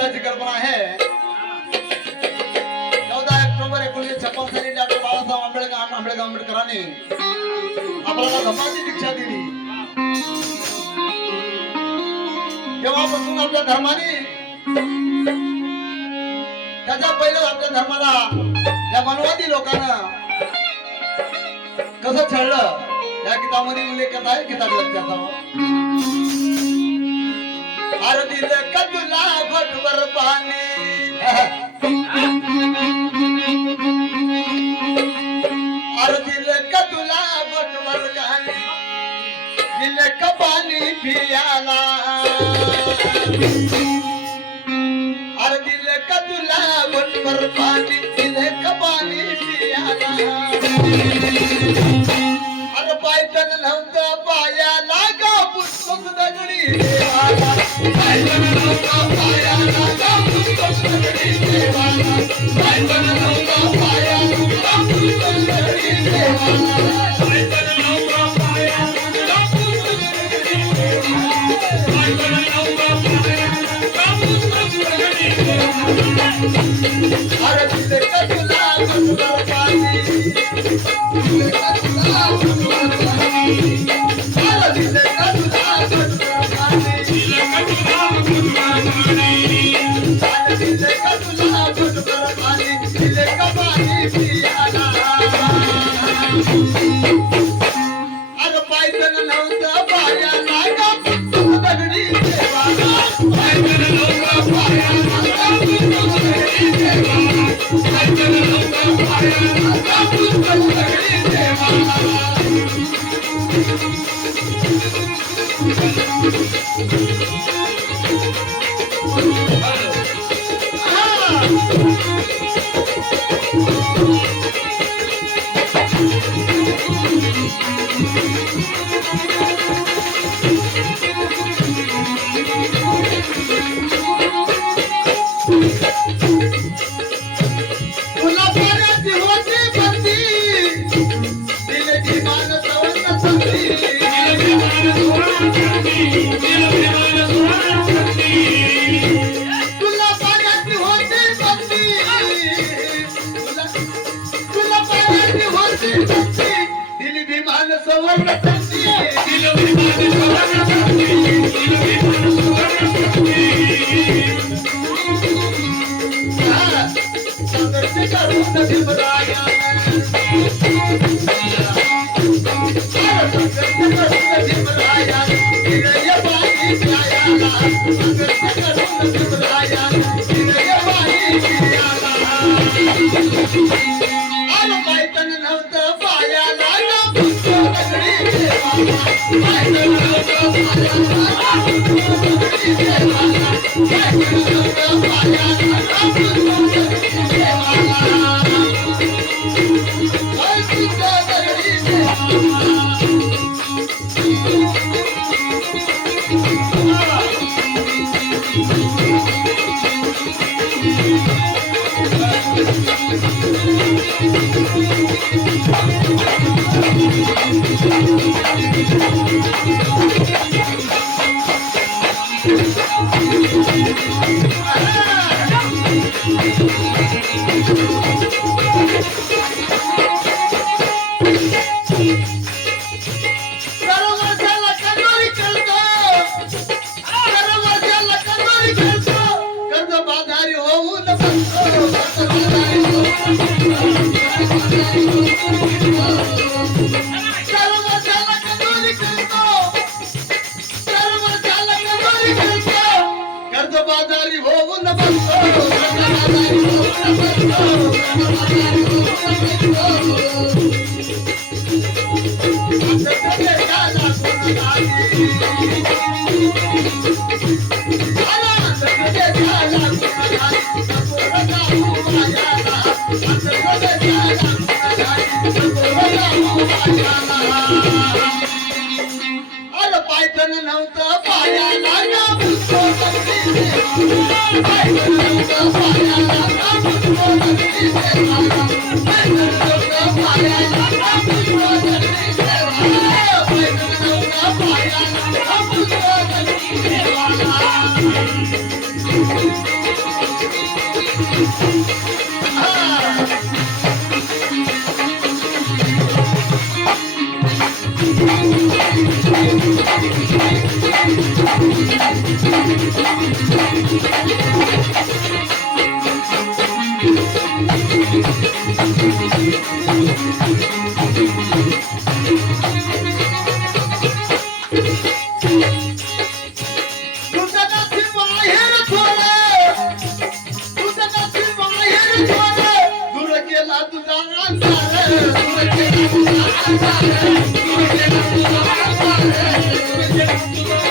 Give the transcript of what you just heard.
गीताची कल्पना आहे 14 ऑक्टोबर 1956 साली डॉक्टर बाबासाहेब आंबेडकरांनी आपल्याला धर्माची दीक्षा दिली. तेव्हापासून आपल्या धर्माने त्याच्या पहिलं आपल्या धर्माला या मनवादी लोकांना कसं छळलं या गीतामध्ये उल्लेख आहे. गीताला लक्षात अरे दिलं का तुला घोटभर पाणी अरे दिलं का तुला घोटभर पाणी दिलं का पाणी पियाला अरे दिलं का तुला घोटभर पाणी दिलं का पाणी पियाला अरे पायथन नव्हतं पायाला का पुस्तक दगडी देवाला पायथन नव्हतं पायाला का पुस्तक दगडी देवाला पायथन नव्हतं पायाला का पुस्तक दगडी देवाला पायथन नव्हतं पायाला का पुस्तक दगडी देवाला पायथन नव्हतं पायाला का पुस्तक दगडी देवाला अरे दिले का तुला घोटभर पाणी दिले का तुला घोटभर पाणी अरे दिले का तुला घोटभर पाणी दिले का तुला घोटभर पाणी अरे दिले का तुला घोटभर पाणी दिले का पाणी पियाला अरे पायथन नव्हतं पायाला का पुस्तक दगडी देवाला पायथन नव्हतं पायाला का पुस्तक दगडी देवाला पायथन नव्हतं पायाला का पुस्तक दगडी देवाला तुला पाण्याची होती बंदी दिले विमान सवर्ण संधी दिले विमान सवर्ण संधी दिले विमान सवर्ण संधी तुला पाण्याची होती बंदी तुला पाण्याची होती बंदी दिले विमान सवर्ण संधी दिले विमान सवर्ण संधी दिले विमान सवर्ण संधी संघर्ष करून भीमराया संघर्ष करून भीमराया विनय पाणी प्यायाला संघर्ष करून भीमराया विनय पाणी प्यायाला अरे पायथन नव्हतं पायाला का पुस्तक दगडी देवाला पायथन नव्हतं पायाला का पुस्तक दगडी देवाला पायथन नव्हतं पायाला का पुस्तक दगडी देवाला पुस्तक दगडी देवाला कर्जबाजारी होऊन बसतो अरे पायथन नव्हतं पायाला का पुस्तक दगडी देवाला पायथन नव्हतं पायाला का पुस्तक दगडी देवाला पायथन नव्हतं पायाला का पुस्तक दगडी देवाला पायथन नव्हतं पायाला का पुस्तक दगडी देवाला तुझं नशीब बाहेर थोडं, तुझं नशीब बाहेर थोडं, दूर केला तुझा अंधार, दूर केला तुझा अंधार, दूर केला तुझा अंधार, दूर केला तुझा